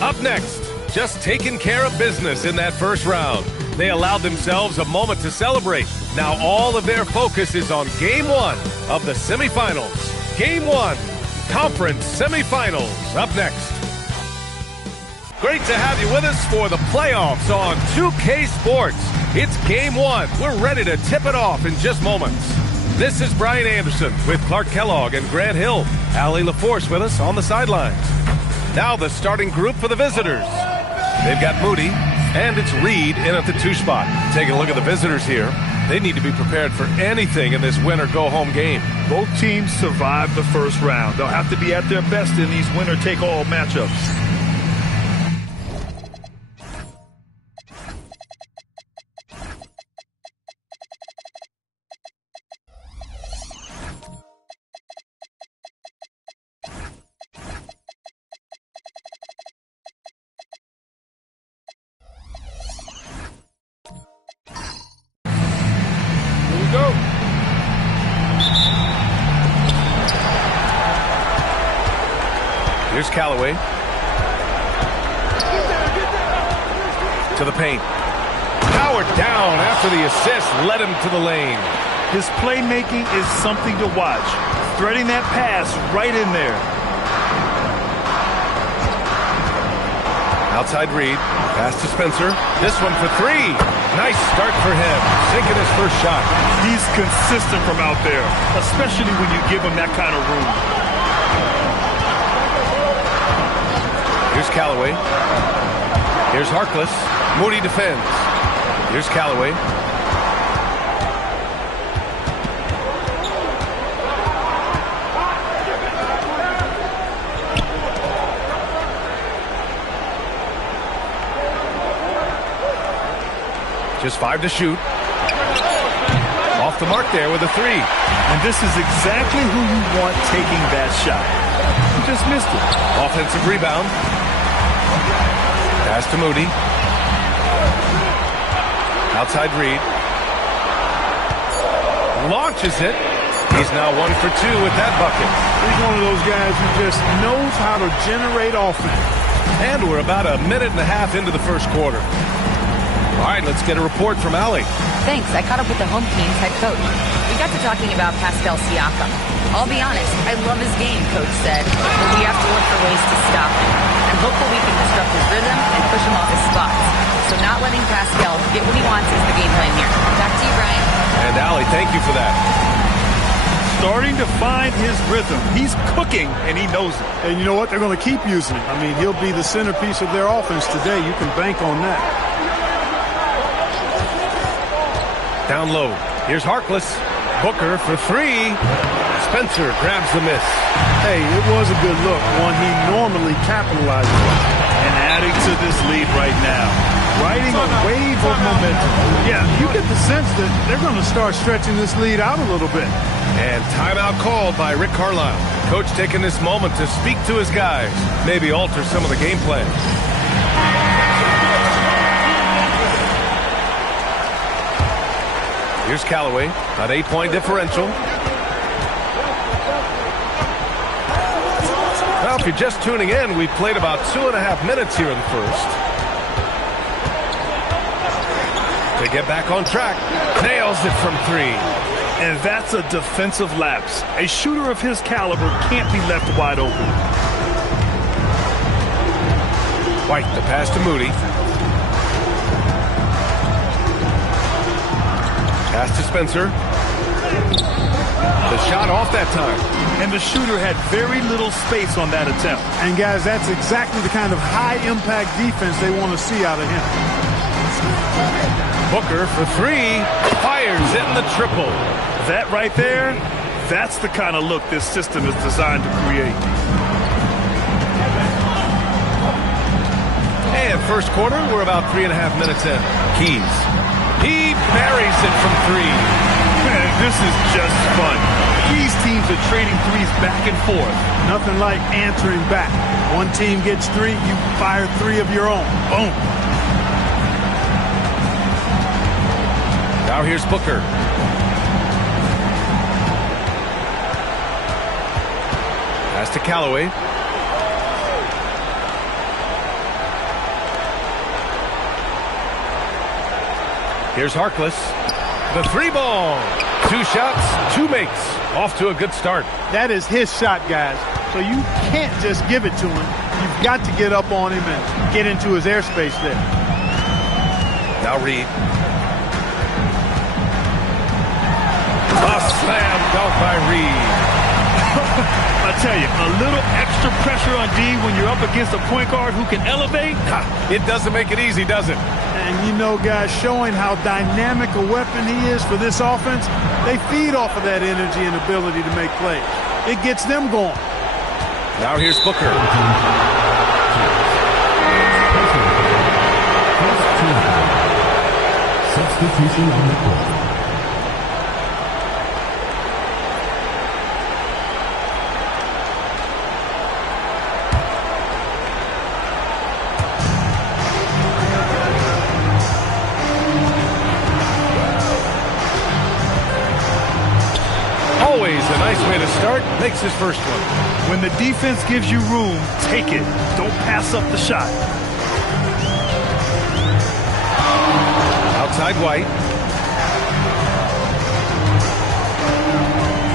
Up next, just taking care of business in that first round. They allowed themselves a moment to celebrate. Now all of their focus is on Game 1 of the semifinals. Game 1, Conference Semifinals, up next. Great to have you with us for the playoffs on 2K Sports. It's Game 1. We're ready to tip it off in just moments. This is Brian Anderson with Clark Kellogg and Grant Hill. Allie LaForce with us on the sidelines. Now the starting group for the visitors. They've got Moody, and it's Reed in at the 2 spot. Taking a look at the visitors here. They need to be prepared for anything in this win-or-go-home game. Both teams survived the first round. They'll have to be at their best in these winner-take-all matchups. Here's Callaway. To the paint. Powered down after the assist led him to the lane. His playmaking is something to watch. Threading that pass right in there. Outside Reed. Pass to Spencer. This one for 3. Nice start for him. Sinking his first shot. He's consistent from out there, especially when you give him that kind of room. Here's Callaway. Here's Harkless. Moody defends. Here's Callaway. Just 5 to shoot. Off the mark there with a 3. And this is exactly who you want taking that shot. He just missed it. Offensive rebound. Pass to Moody. Outside Reed. Launches it. He's now 1 for 2 with that bucket. He's one of those guys who just knows how to generate offense. And we're about a minute and a half into the first quarter. All right, let's get a report from Allie. Thanks. I caught up with the home team's head coach. We got to talking about Pascal Siakam. I'll be honest, I love his game, coach said, but we have to look for ways to stop him. I'm hopeful we can disrupt his rhythm and push him off his spots. So not letting Pascal get what he wants is the game plan here. Back to you, Brian. And Allie, thank you for that. Starting to find his rhythm. He's cooking, and he knows it. And you know what? They're going to keep using it. I mean, he'll be the centerpiece of their offense today. You can bank on that. Down low. Here's Harkless. Booker for 3. Spencer grabs the miss. Hey, it was a good look, one he normally capitalizes on. And adding to this lead right now. Riding a wave of momentum. Yeah, you get the sense that they're going to start stretching this lead out a little bit. And timeout called by Rick Carlisle. Coach taking this moment to speak to his guys. Maybe alter some of the game plan. Here's Callaway, an 8-point differential. Now, if you're just tuning in, we've played about 2.5 minutes here in the first. To get back on track, nails it from 3. And that's a defensive lapse. A shooter of his caliber can't be left wide open. White, the pass to Moody. Pass to Spencer. The shot off that time. And the shooter had very little space on that attempt. And guys, that's exactly the kind of high-impact defense they want to see out of him. Booker for 3. Fires in the triple. That right there, that's the kind of look this system is designed to create. And first quarter, we're about 3.5 minutes in. Keys. He buries it from 3. Man, this is just fun. These teams are trading threes back and forth. Nothing like answering back. One team gets 3, you fire 3 of your own. Boom. Now here's Booker. Pass to Callaway. Here's Harkless. The 3-ball. 2 shots, 2 makes. Off to a good start. That is his shot, guys. So you can't just give it to him. You've got to get up on him and get into his airspace there. Now Reed. A slam dunk by Reed. I tell you, a little extra pressure on D when you're up against a point guard who can elevate. It doesn't make it easy, does it? And you know, guys, showing how dynamic a weapon he is for this offense, they feed off of that energy and ability to make plays. It gets them going. Now here's Booker. Substitution on the court. Always a nice way to start. Makes his first one. When the defense gives you room, take it. Don't pass up the shot. Outside White.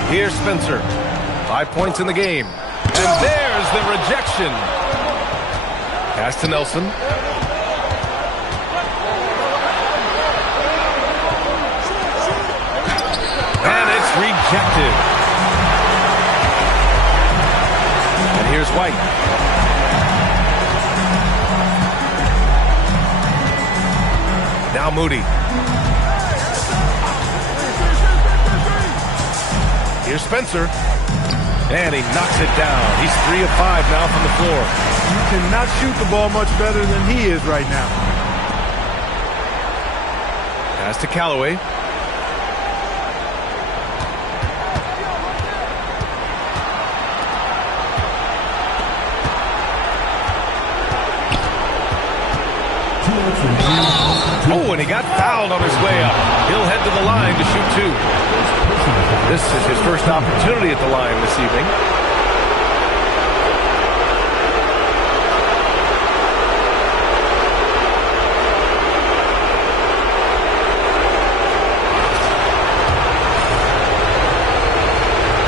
Here's Spencer. 5 points in the game. And there's the rejection. Pass to Nelson. And it's rejected. And here's White. Now Moody. Here's Spencer. And he knocks it down. He's 3 of 5 now from the floor. You cannot shoot the ball much better than he is right now. Pass to Callaway. Oh, and he got fouled on his way up. He'll head to the line to shoot 2. This is his first opportunity at the line this evening.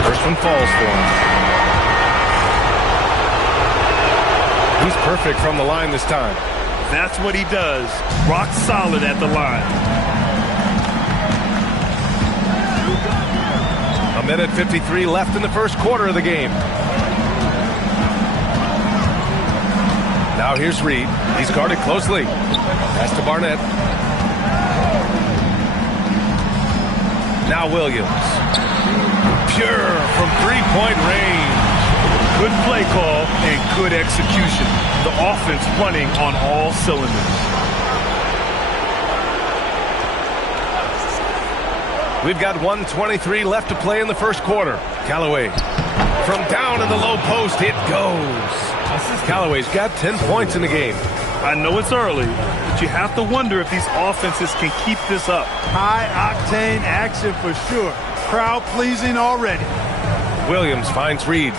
First one falls for him. He's perfect from the line this time. That's what he does. Rock solid at the line. A minute 53 left in the first quarter of the game. Now here's Reed. He's guarded closely. Pass to Barnett. Now Williams. Pure from 3-point range. Good play call and good execution. The offense running on all cylinders. We've got 1:23 left to play in the first quarter. Callaway. From down in the low post, it goes. Callaway's got 10 points in the game. I know it's early, but you have to wonder if these offenses can keep this up. High-octane action for sure. Crowd-pleasing already. Williams finds Reed.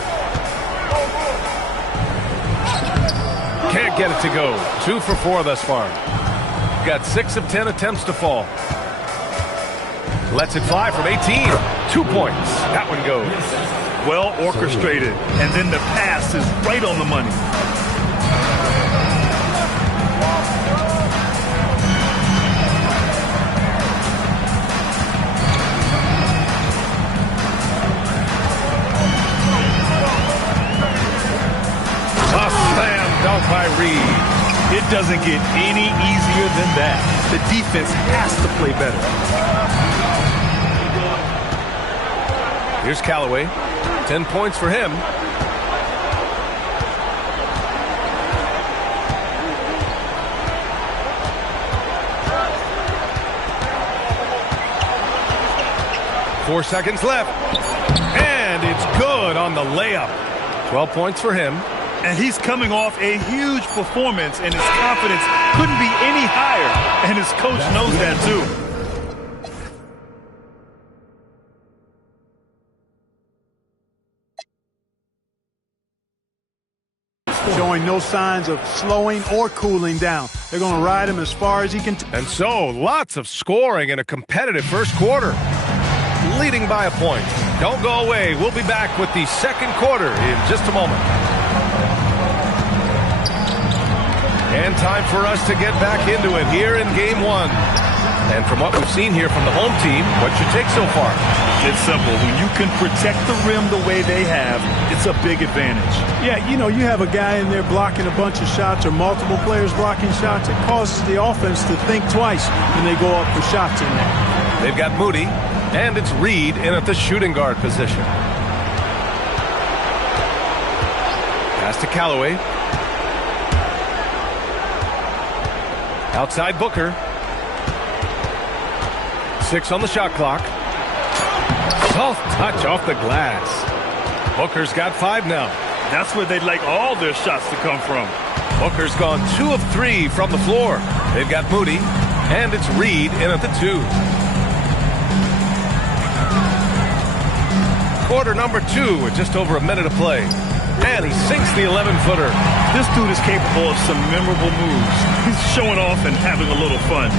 Can't get it to go. 2 for 4 thus far. Got 6 of 10 attempts to fall. Lets it fly from 18. 2 points. That one goes. Well orchestrated. And then the pass is right on the money. A slam dunk by Reed. It doesn't get any easier than that. The defense has to play better. Here's Callaway. 10 points for him. Four seconds left. And it's good on the layup. 12 points for him. And he's coming off a huge performance, and his confidence couldn't be any higher. And his coach knows that, too. showing no signs of slowing or cooling down. They're going to ride him as far as he can. And so, lots of scoring in a competitive first quarter. Leading by a point. Don't go away. We'll be back with the second quarter in just a moment. And time for us to get back into it here in Game 1. And from what we've seen here from the home team, what's your take so far? It's simple. When you can protect the rim the way they have, it's a big advantage. Yeah, you know, you have a guy in there blocking a bunch of shots or multiple players blocking shots. It causes the offense to think twice when they go up for shots in there. They've got Moody, and it's Reed in at the shooting guard position. Pass to Callaway. Outside Booker. 6 on the shot clock. Soft touch off the glass. Booker's got 5 now. That's where they'd like all their shots to come from. Booker's gone 2 of 3 from the floor. They've got Moody, and it's Reed in at the 2. Quarter number 2 with just over a minute to play. And he sinks the 11-footer. This dude is capable of some memorable moves. He's showing off and having a little fun.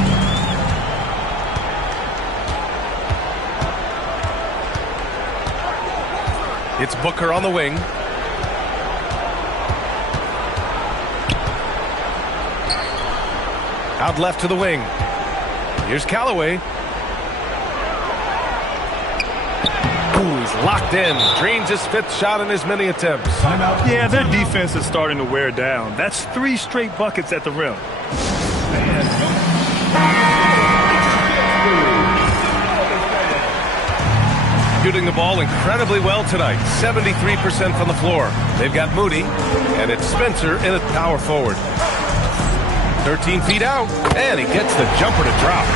It's Booker on the wing. Out left to the wing. Here's Callaway. Ooh, he's locked in. Drains his 5th shot in his many attempts. Yeah, their defense is starting to wear down. That's 3 straight buckets at the rim. Shooting the ball incredibly well tonight. 73% from the floor. They've got Moody, and it's Spencer in at power forward. 13 feet out, and he gets the jumper to drop.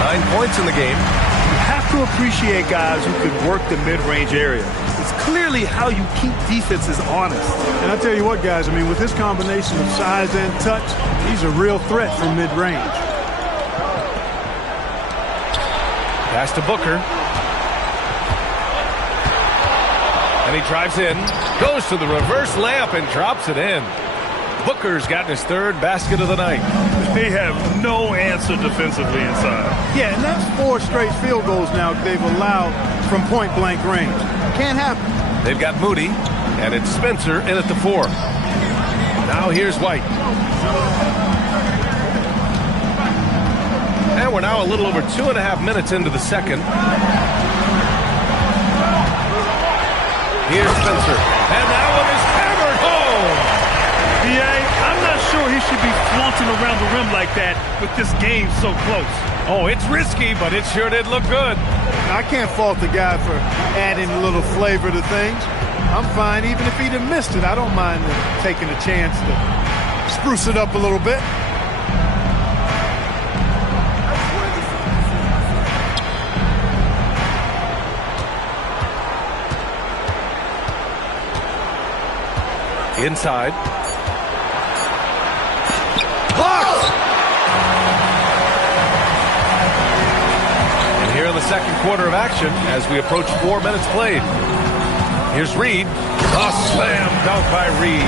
9 points in the game. You have to appreciate guys who can work the mid-range area. It's clearly how you keep defenses honest. And I tell you what, guys, I mean, with this combination of size and touch, he's a real threat from mid-range. Pass to Booker. And he drives in, goes to the reverse layup and drops it in. Booker's gotten his 3rd basket of the night. They have no answer defensively inside. Yeah, and that's 4 straight field goals now they've allowed from point-blank range. Can't happen. They've got Moody, and it's Spencer in at the 4. Now here's White. And we're now a little over 2.5 minutes into the second. Here's Spencer. And that one is hammered home. I'm not sure he should be flaunting around the rim like that with this game so close. Oh, it's risky, but it sure did look good. I can't fault the guy for adding a little flavor to things. I'm fine even if he'd have missed it. I don't mind taking a chance to spruce it up a little bit. Inside. Blocked! And here in the second quarter of action, as we approach 4 minutes played. Here's Reed. A slam dunk by Reed.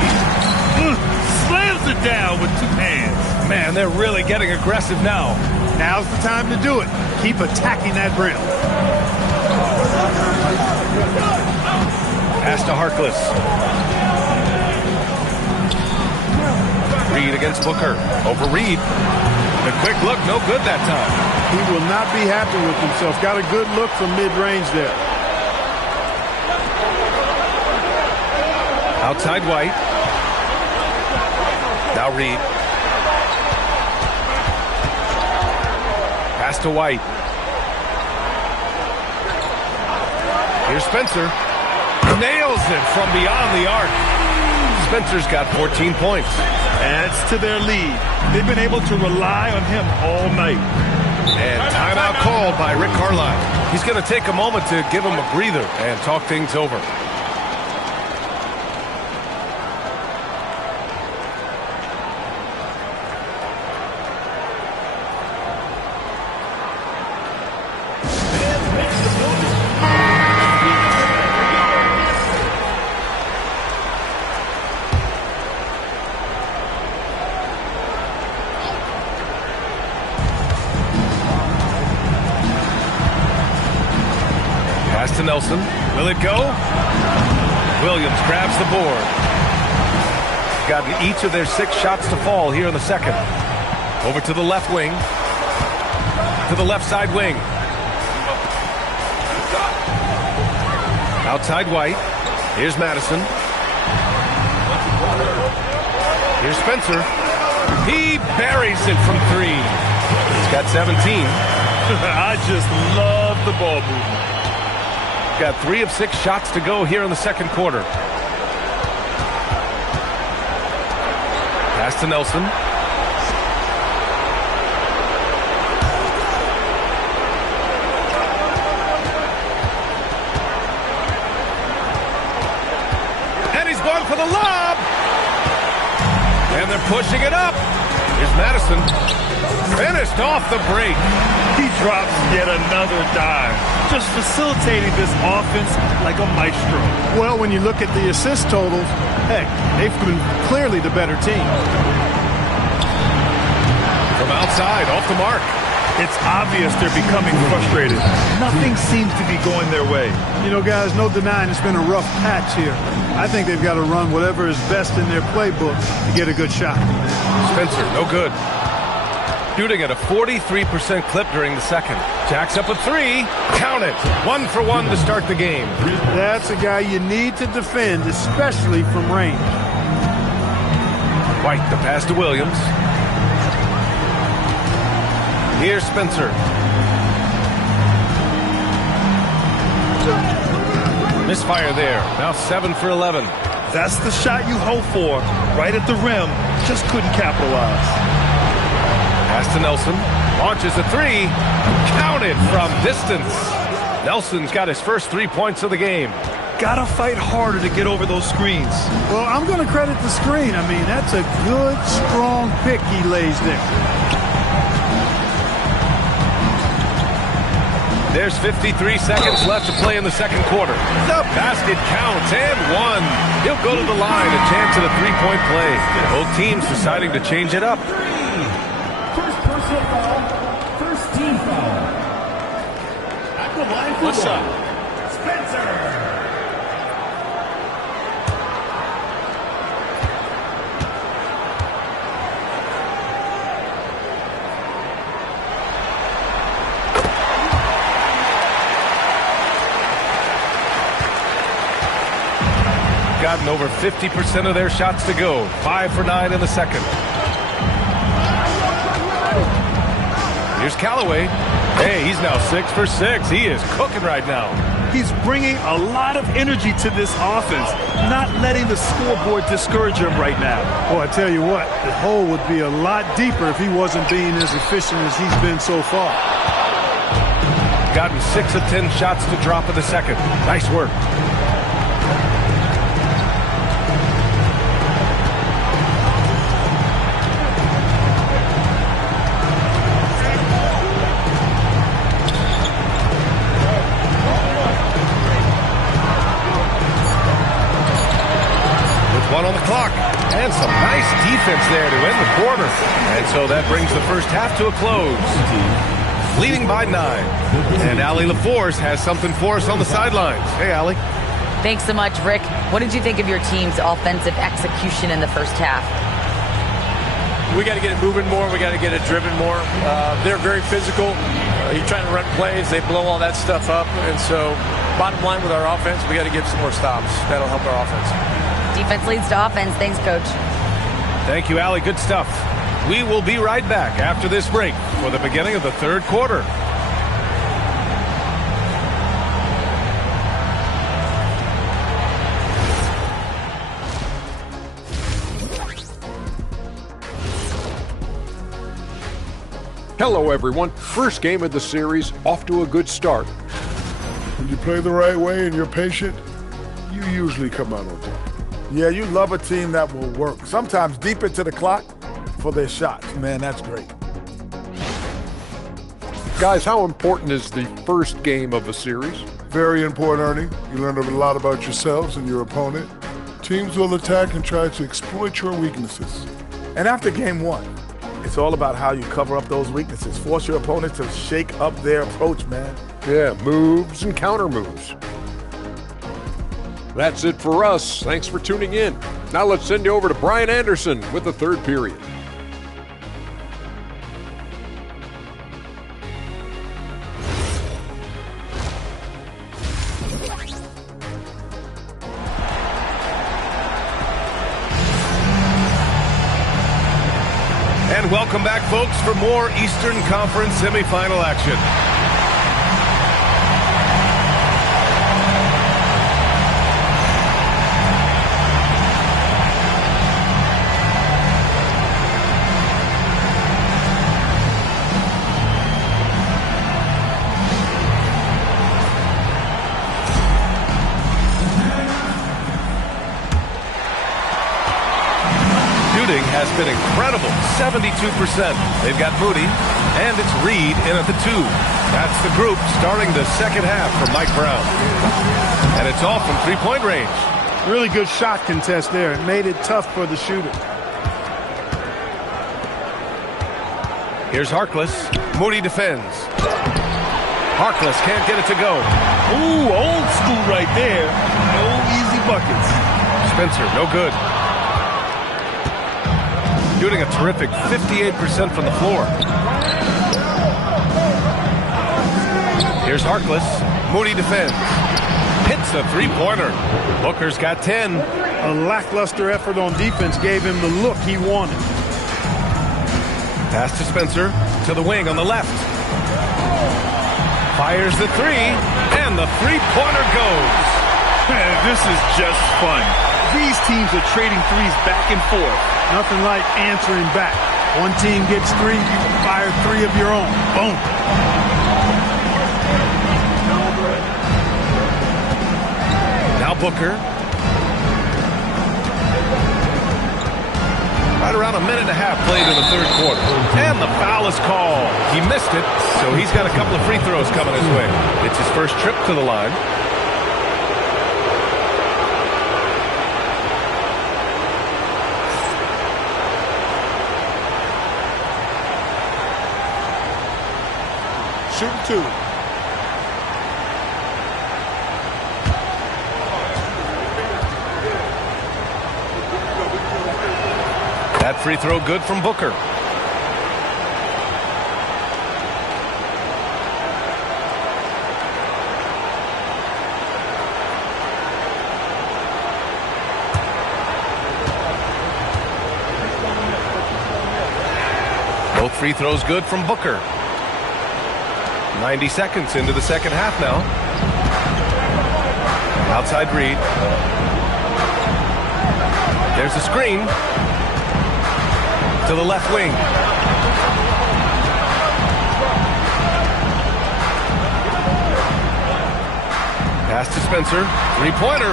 Slams it down with 2 hands. Man, they're really getting aggressive now. Now's the time to do it. Keep attacking that rim. Pass to Harkless. Reed against Booker. Over Reed. The quick look, no good that time. He will not be happy with himself. Got a good look from mid-range there. Outside White. Now Reed. Pass to White. Here's Spencer. Nails it from beyond the arc. Spencer's got 14 points. Adds to their lead. They've been able to rely on him all night. And timeout called by Rick Carlisle. He's going to take a moment to give him a breather and talk things over. to Nelson. Will it go? Williams grabs the board. Gotten each of their 6 shots to fall here in the second. Over to the left wing. To the left side wing. Outside White. Here's Madison. Here's Spencer. He buries it from 3. He's got 17. I just love the ball movement. Got 3 of 6 shots to go here in the second quarter. Pass to Nelson. And he's going for the lob. And they're pushing it up. Here's Madison. Finished off the break. He drops yet another dime, just facilitating this offense like a maestro. Well, when you look at the assist totals, heck, they've been clearly the better team. From outside, off the mark. It's obvious they're becoming frustrated. Nothing seems to be going their way. You know, guys, no denying it's been a rough patch here. I think they've got to run whatever is best in their playbook to get a good shot. Spencer, no good. Shooting at a 43% clip during the second. Jacks up a 3. Count it. 1 for 1 to start the game. That's a guy you need to defend, especially from range. White, the pass to Williams. Here's Spencer. Misfire there. Now 7 for 11. That's the shot you hope for. Right at the rim. Just couldn't capitalize. Pass to Nelson. Launches a 3. Counted from distance. Nelson's got his first 3 points of the game. Gotta fight harder to get over those screens. Well, I'm going to credit the screen. I mean, that's a good, strong pick he lays there. There's 53 seconds left to play in the second quarter. The basket counts and 1. He'll go to the line, a chance at a 3-point play. Both teams deciding to change it up. First personal foul, first team foul. At the line for What's up? Spencer. Gotten over 50% of their shots to go. 5 for 9 in the second. Here's Callaway. Hey, he's now 6 for 6. He is cooking right now. He's bringing a lot of energy to this offense, not letting the scoreboard discourage him right now. Well, I tell you what, the hole would be a lot deeper if he wasn't being as efficient as he's been so far. Gotten 6 of 10 shots to drop in the second. Nice work. On the clock, and some nice defense there to end the quarter. And so that brings the first half to a close. Leading by 9. And Allie LaForce has something for us on the sidelines. Hey, Allie. Thanks so much, Rick. What did you think of your team's offensive execution in the first half? We got to get it moving more. We got to get it driven more. They're very physical. You're trying to run plays. They blow all that stuff up. And so bottom line with our offense, we got to get some more stops. That'll help our offense. Defense leads to offense. Thanks, Coach. Thank you, Allie. Good stuff. We will be right back after this break for the beginning of the third quarter. Hello, everyone. First game of the series, off to a good start. When you play the right way and you're patient, you usually come out on top. Yeah, you love a team that will work, sometimes deep into the clock for their shots. Man, that's great. Guys, how important is the first game of a series? Very important, Ernie. You learn a lot about yourselves and your opponent. Teams will attack and try to exploit your weaknesses. And after game 1, it's all about how you cover up those weaknesses. Force your opponent to shake up their approach, man. Yeah, moves and counter moves. That's it for us. Thanks for tuning in. Now let's send you over to Brian Anderson with the third period. And welcome back, folks, for more Eastern Conference semifinal action. Has been incredible, 72%. They've got Moody, and it's Reed in at the 2. That's the group starting the second half for Mike Brown. And it's all from three-point range. Really good shot contest there. It made it tough for the shooter. Here's Harkless. Moody defends. Harkless can't get it to go. Ooh, old school right there. No easy buckets. Spencer, no good. Shooting a terrific 58% from the floor. Here's Harkless. Moody defends. Hits a three-pointer. Booker's got 10. A lackluster effort on defense gave him the look he wanted. Pass to Spencer. To the wing on the left. Fires the three. And the three-pointer goes. Man, this is just fun. These teams are trading threes back and forth. Nothing like answering back. One team gets 3, you fire 3 of your own. Boom. Now Booker. Right around a minute and a half played in the third quarter. And the foul is called. He missed it, so he's got a couple of free throws coming his way. It's his first trip to the line. Shooting 2. That free throw good from Booker. Both free throws good from Booker. 90 seconds into the second half now. Outside Reed. There's the screen. To the left wing. Pass to Spencer. Three-pointer.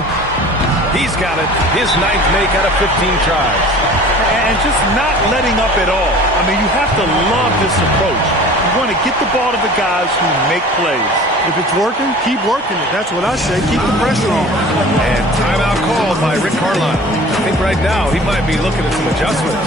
He's got it. His 9th make out of 15 tries. And just not letting up at all. I mean, you have to love this approach. You want to get the ball to the guys who make plays. If it's working, keep working it. That's what I say. Keep the pressure on. And timeout called by Rick Carlisle. I think right now he might be looking at some adjustments.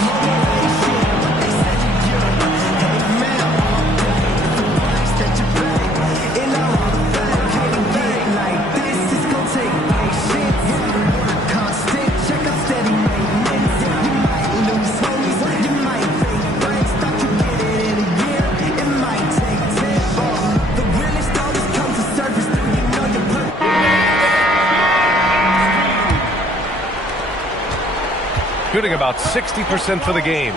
Shooting about 60% for the game.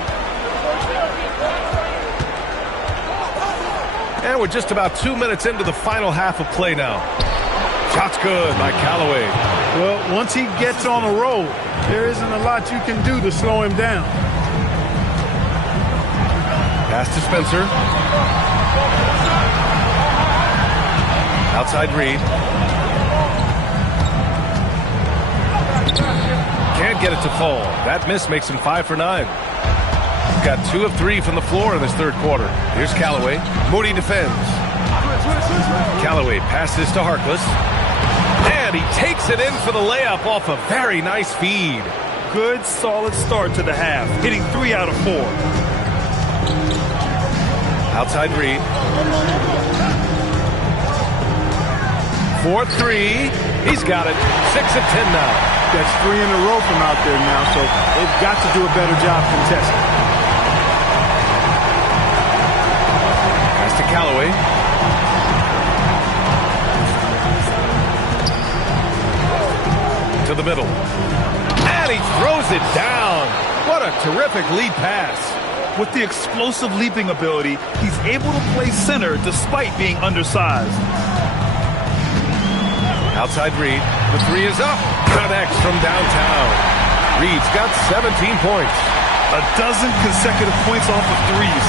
And we're just about 2 minutes into the final half of play now. Shot's good by Callaway. Well, once he gets on a roll, there isn't a lot you can do to slow him down. Pass to Spencer. Outside Reed. Can't get it to fall. That miss makes him 5 for 9. He's got 2 of 3 from the floor in this third quarter. Here's Callaway. Moody defends. Callaway passes to Harkless. And he takes it in for the layup off a very nice feed. Good, solid start to the half. Hitting 3 out of 4. Outside Reed. 4-3. He's got it. 6 of 10 now. That's 3 in a row from out there now, so they've got to do a better job contesting. Pass to Callaway. To the middle. And he throws it down. What a terrific lead pass. With the explosive leaping ability, he's able to play center despite being undersized. Outside Reed. The 3 is up. Connects from downtown. Reed's got 17 points. A dozen consecutive points off of threes.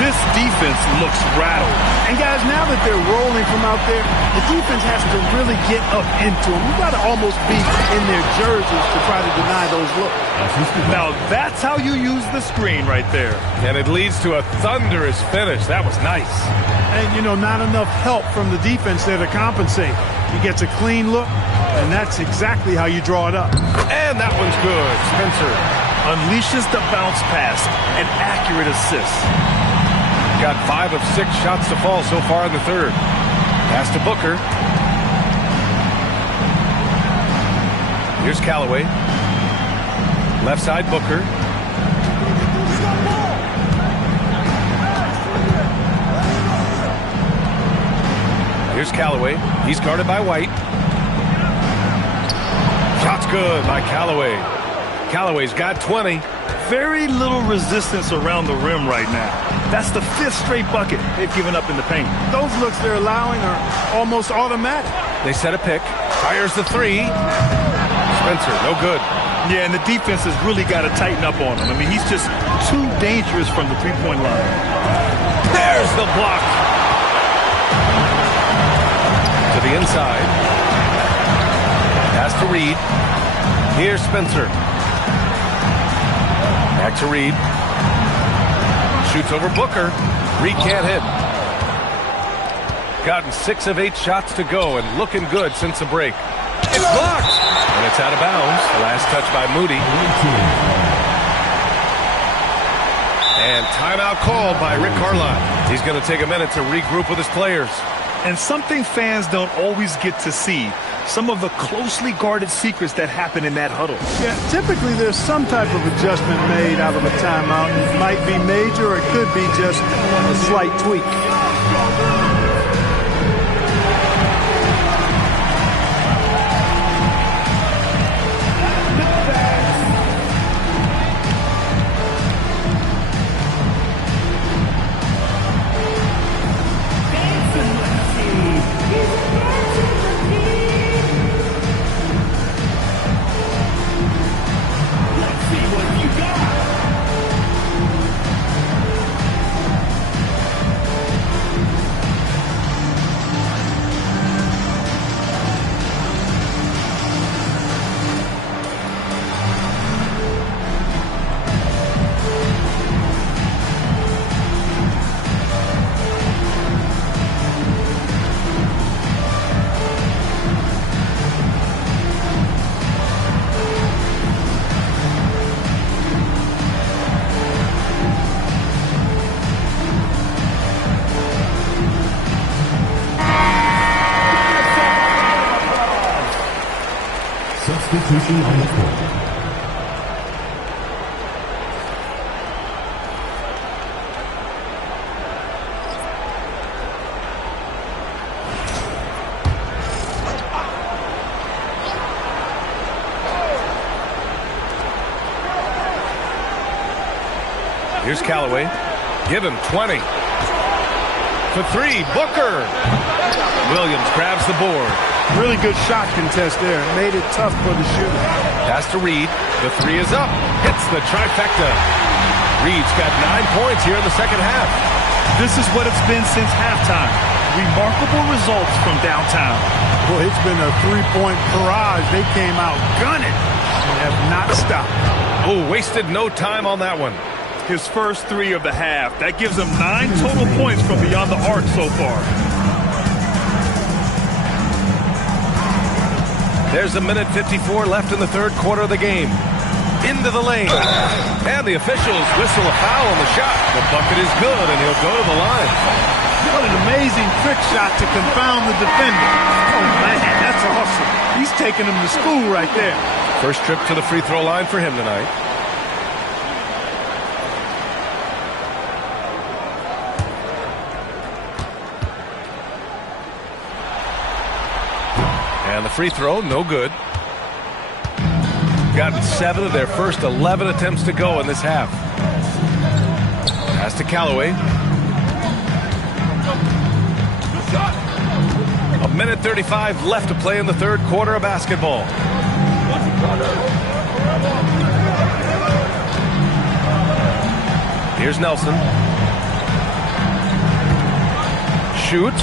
This defense looks rattled. And guys, now that they're rolling from out there, the defense has to really get up into them. We've got to almost be in their jerseys to try to deny those looks. Now that's how you use the screen right there. And it leads to a thunderous finish. That was nice. And, you know, not enough help from the defense there to compensate. He gets a clean look, and that's exactly how you draw it up. And that one's good. Spencer unleashes the bounce pass, an accurate assist. got 5 of 6 shots to fall so far in the third. Pass to Booker. Here's Callaway. Left side Booker. Here's Callaway. He's guarded by White. Shot's good by Callaway. Callaway's got 20. Very little resistance around the rim right now. That's the 5th straight bucket they've given up in the paint. Those looks they're allowing are almost automatic. They set a pick. Fires the 3. Spencer, no good. Yeah, and the defense has really got to tighten up on him. I mean, he's just too dangerous from the three-point line. There's the block. To the inside. Pass to Reed. Here's Spencer. Back to Reed. Shoots over Booker. Reed can't hit. Gotten 6 of 8 shots to go and looking good since the break. It's blocked. And it's out of bounds. Last touch by Moody. And timeout called by Rick Carlisle. He's going to take a minute to regroup with his players. And something fans don't always get to see, some of the closely guarded secrets that happen in that huddle. Yeah, typically there's some type of adjustment made out of a timeout. It might be major or it could be just a slight tweak. Substitution on the court. Here's Callaway. Give him 20. For 3, Booker. Williams grabs the board. Really good shot contest there. Made it tough for the shooter. Pass to Reed. The 3 is up. Hits the trifecta. Reed's got 9 points here in the second half. This is what it's been since halftime. Remarkable results from downtown. Well, it's been a three-point barrage. They came out gunning and have not stopped. Oh, wasted no time on that one. His first 3 of the half. That gives him 9 total points from beyond the arc so far. There's a minute 54 left in the third quarter of the game. Into the lane. And the officials whistle a foul on the shot. The bucket is good, and he'll go to the line. What an amazing trick shot to confound the defender. Oh, man, that's awesome. He's taking him to school right there. First trip to the free throw line for him tonight. And the free throw, no good. Gotten 7 of their first 11 attempts to go in this half. Pass to Callaway. A minute 35 left to play in the third quarter of basketball. Here's Nelson. Shoots.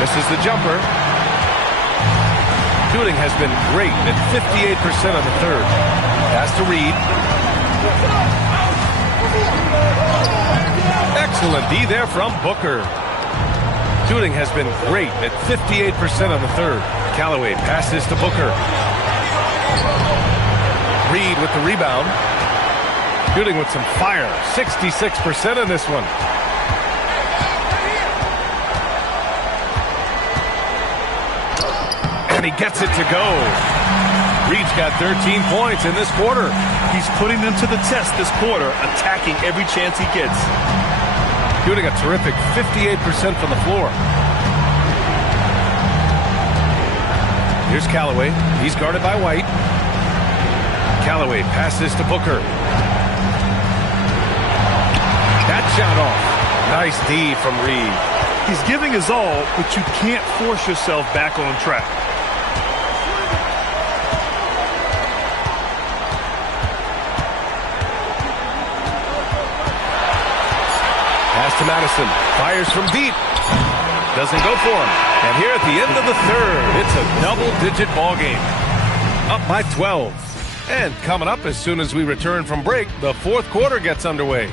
Misses the jumper. Shooting has been great at 58% on the third. Pass to Reed. Excellent D there from Booker. Shooting has been great at 58% on the third. Callaway passes to Booker. Reed with the rebound. Shooting with some fire. 66% in this one. And he gets it to go. Reed's got 13 points in this quarter. He's putting them to the test this quarter, attacking every chance he gets. Shooting a terrific 58% from the floor. Here's Callaway. He's guarded by White. Callaway passes to Booker. That shot off. Nice D from Reed. He's giving his all, but you can't force yourself back on track. Pass to Madison. Fires from deep. Doesn't go for him. And here at the end of the third, it's a double-digit ball game. Up by 12. And coming up as soon as we return from break, the fourth quarter gets underway.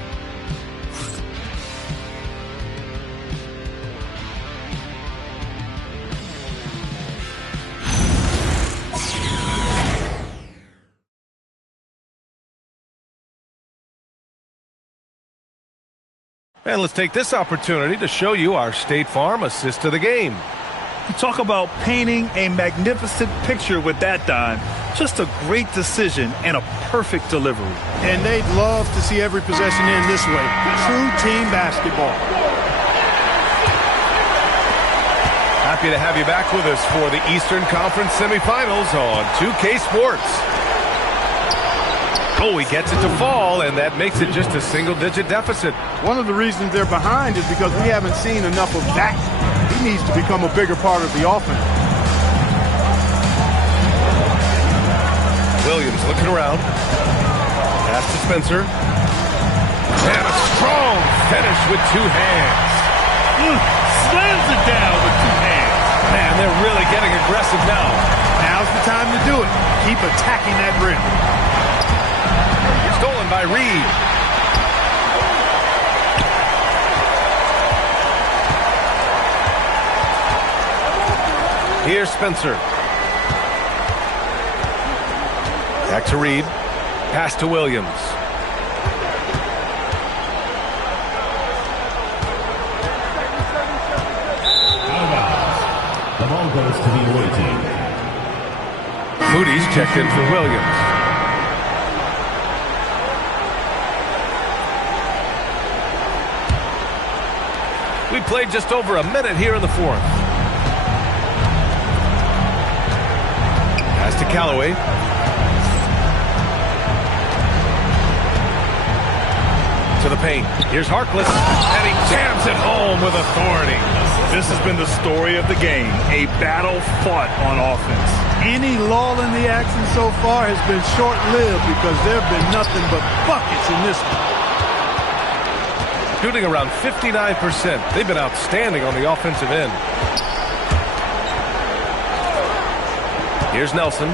And let's take this opportunity to show you our State Farm assist to the game. You talk about painting a magnificent picture with that dime. Just a great decision and a perfect delivery. And they'd love to see every possession end this way. True team basketball. Happy to have you back with us for the Eastern Conference semifinals on 2K Sports. Oh, he gets it to fall, and that makes it just a single-digit deficit. One of the reasons they're behind is because we haven't seen enough of that. He needs to become a bigger part of the offense. Williams looking around. Pass to Spencer. And a strong finish with two hands. Slams it down with two hands. Man, they're really getting aggressive now. Now's the time to do it. Keep attacking that rim. Stolen by Reed. Here's Spencer. Back to Reed. Pass to Williams. The ball goes to the away team. Moody's checked in for Williams. We played just over a minute here in the fourth. Pass to Callaway. To the paint. Here's Harkless. And he jams it home with authority. This has been the story of the game. A battle fought on offense. Any lull in the action so far has been short-lived because there have been nothing but buckets in this one. Shooting around 59%. They've been outstanding on the offensive end. Here's Nelson.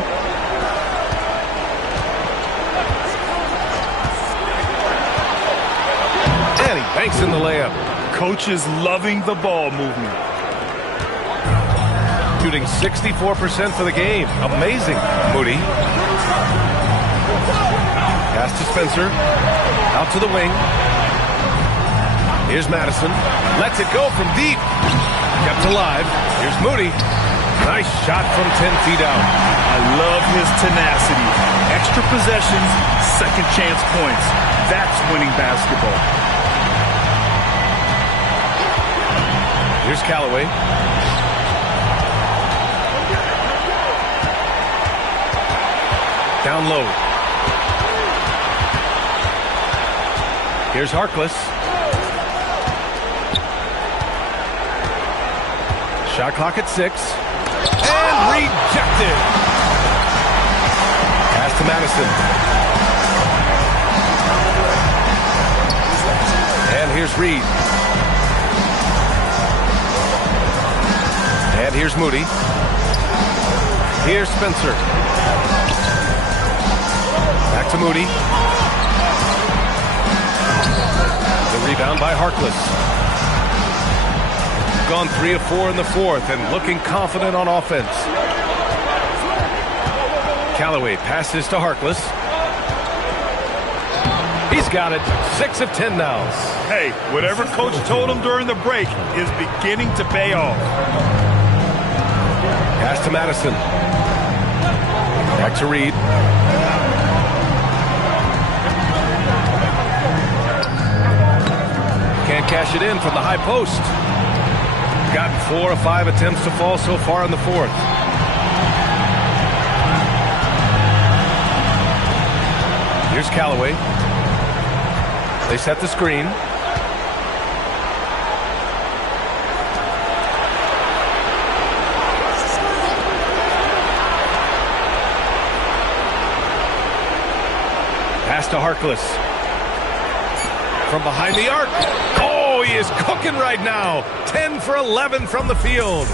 And he banks in the layup. Coach is loving the ball movement. Shooting 64% for the game. Amazing. Moody. Pass to Spencer. Out to the wing. Here's Madison. Lets it go from deep. Kept alive. Here's Moody. Nice shot from 10 feet out. I love his tenacity. Extra possessions, second chance points. That's winning basketball. Here's Callaway. Down low. Here's Harkless. Shot clock at 6. And rejected. Pass to Madison. And here's Reed. And here's Moody. Here's Spencer. Back to Moody. The rebound by Harkless. Gone 3 of 4 in the fourth and looking confident on offense. Callaway passes to Harkless. He's got it. 6 of 10 now. Hey, whatever coach told him during the break is beginning to pay off. Pass to Madison. Back to Reed. Can't cash it in from the high post. Gotten 4 of 5 attempts to fall so far in the fourth. Here's Callaway. They set the screen. Pass to Harkless. From behind the arc. Oh, he is cooking right now. 10 for 11 from the field.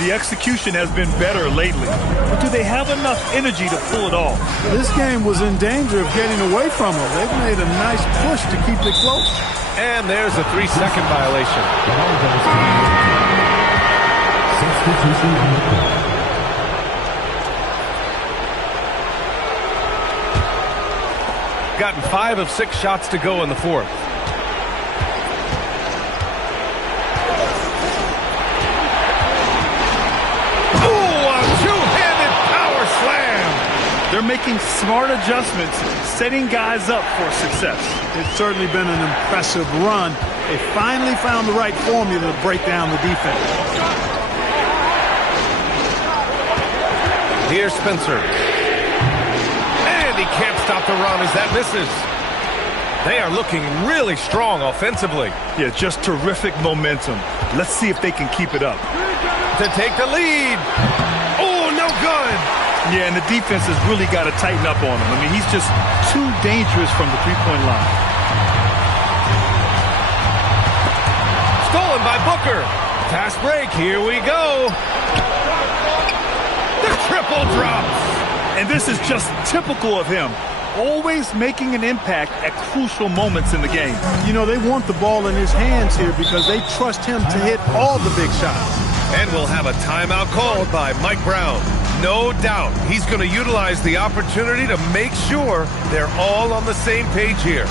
The execution has been better lately. But do they have enough energy to pull it off? This game was in danger of getting away from them. They've made a nice push to keep it close. And there's a 3-second violation. Gotten 5 of 6 shots to go in the fourth. They're making smart adjustments, setting guys up for success. It's certainly been an impressive run. They finally found the right formula to break down the defense. Here's Spencer. And he can't stop the run as that misses. They are looking really strong offensively. Yeah, just terrific momentum. Let's see if they can keep it up. To take the lead. Oh, no good. Yeah, and the defense has really got to tighten up on him. I mean, he's just too dangerous from the three-point line. Stolen by Booker. Fast break. Here we go. The triple drops. And this is just typical of him. Always making an impact at crucial moments in the game. You know, they want the ball in his hands here because they trust him to hit all the big shots. And we'll have a timeout called by Mike Brown. No doubt he's going to utilize the opportunity to make sure they're all on the same page here.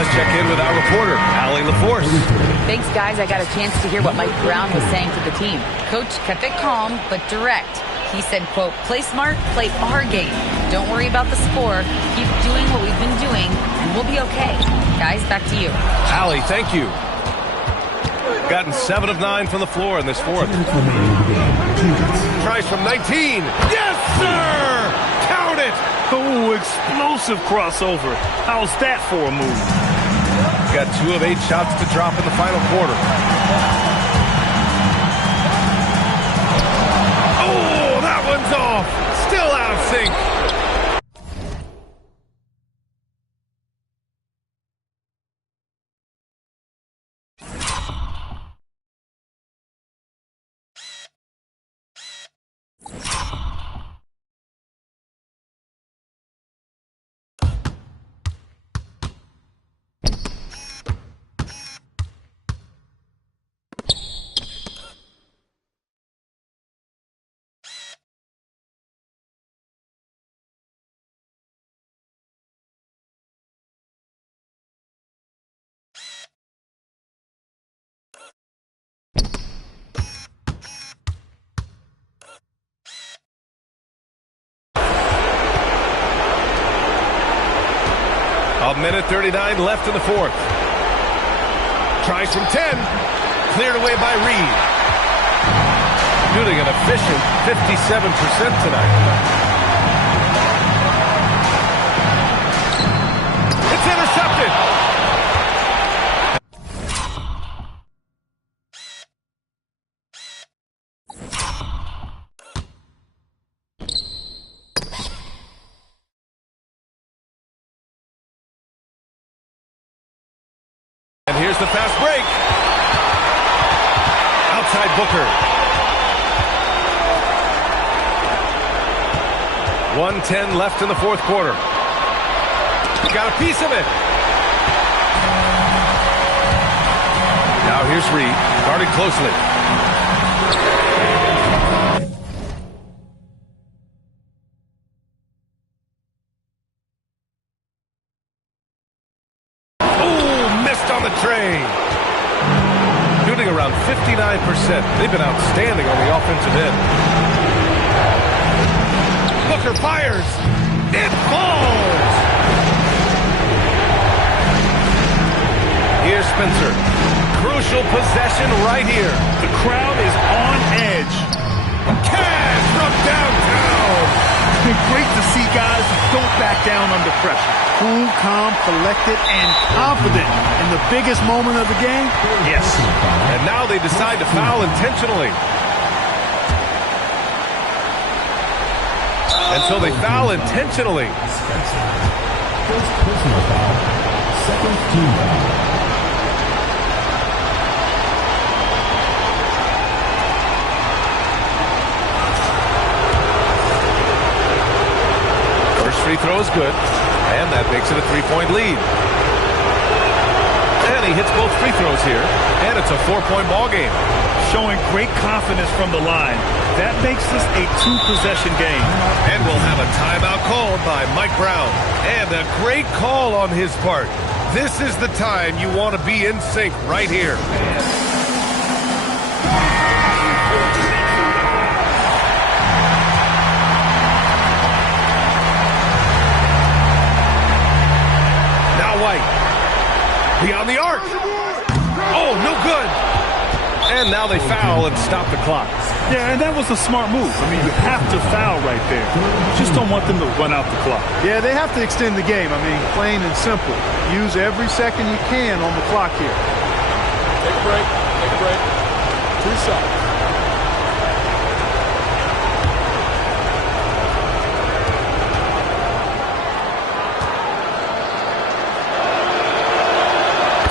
Let's check in with our reporter, Allie LaForce. Thanks, guys. I got a chance to hear what Mike Brown was saying to the team. Coach kept it calm, but direct. He said, quote, play smart, play our game. Don't worry about the score. Keep doing what we've been doing, and we'll be okay. Guys, back to you. Allie, thank you. Gotten 7 of 9 from the floor in this fourth. Tries from 19. Yes, sir! Count it! Oh, explosive crossover. How's that for a move? Got 2 of 8 shots to drop in the final quarter. Oh, that one's off. Still out of sync. minute 39 left in the fourth. Tries from 10. Cleared away by Reed. Shooting an efficient 57% tonight. It's intercepted. And here's the fast break. Outside Booker. 1:10 left in the fourth quarter. Got a piece of it. Now here's Reed, guarded closely. Oh, missed on the tray. Shooting around 59%. They've been outstanding on the offensive end. Booker fires. It falls. Here's Spencer. Crucial possession right here. The crowd is on edge. Cash from downtown. It's been great to see guys who don't back down under pressure. Cool, calm, collected, and confident in the biggest moment of the game. Yes. And now they decide to foul intentionally. And so they foul intentionally. First personal foul. Second team foul. First free throw is good. And that makes it a 3-point lead. And he hits both free throws here. And it's a 4-point ball game. Showing great confidence from the line. That makes this a two-possession game. And we'll have a timeout called by Mike Brown. And a great call on his part. This is the time you want to be in sync right here. Now White. Beyond the arc. Oh, no good. And now they foul and stop the clock. Yeah, and that was a smart move. I mean, you have to foul right there. You just don't want them to run out the clock. Yeah, they have to extend the game. I mean, plain and simple. Use every second you can on the clock here. Take a break. Take a break. 2 shots.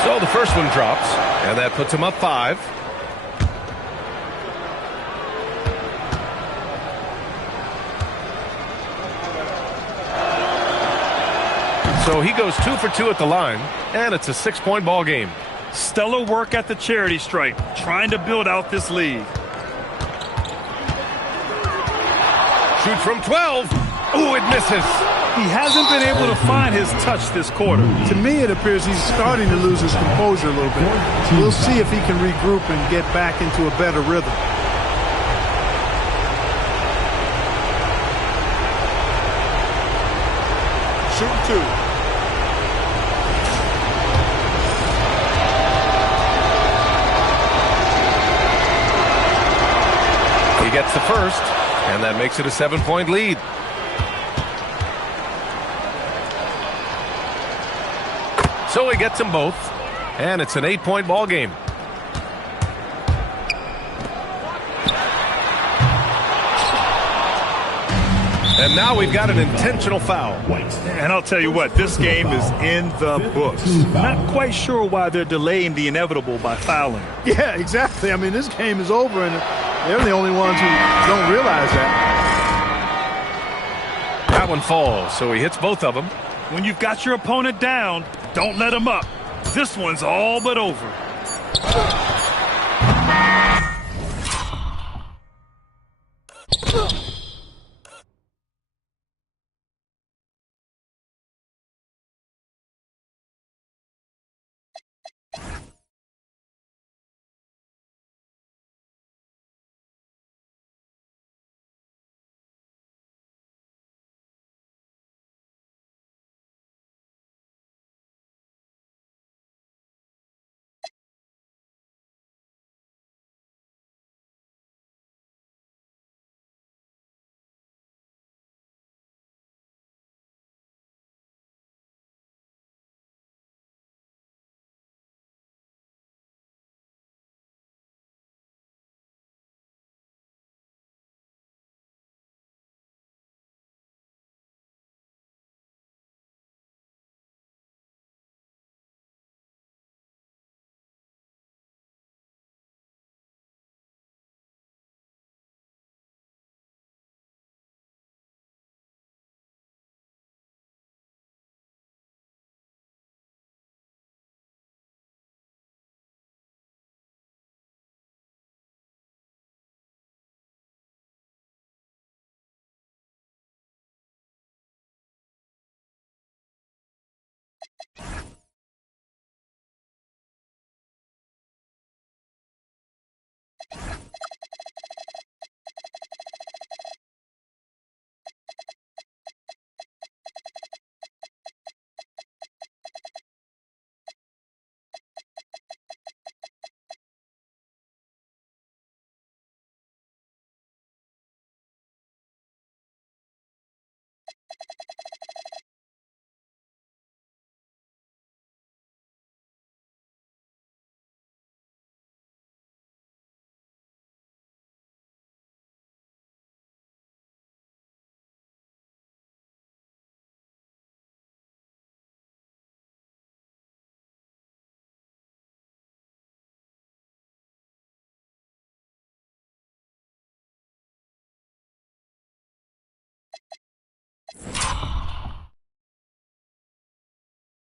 So the first one drops, and that puts him up 5. So he goes 2 for 2 at the line, and it's a 6-point ball game. Stellar work at the charity stripe, trying to build out this lead. Shoots from 12. Ooh, it misses. He hasn't been able to find his touch this quarter. To me, it appears he's starting to lose his composure a little bit. We'll see if he can regroup and get back into a better rhythm. Shooting 2. He gets the first, and that makes it a 7-point lead. So he gets them both, and it's an 8-point ball game. And now we've got an intentional foul. And I'll tell you what, this game is in the books. Not quite sure why they're delaying the inevitable by fouling. Yeah, exactly. I mean, this game is over, and they're the only ones who don't realize that. That one falls, so he hits both of them. When you've got your opponent down, don't let him up. This one's all but over.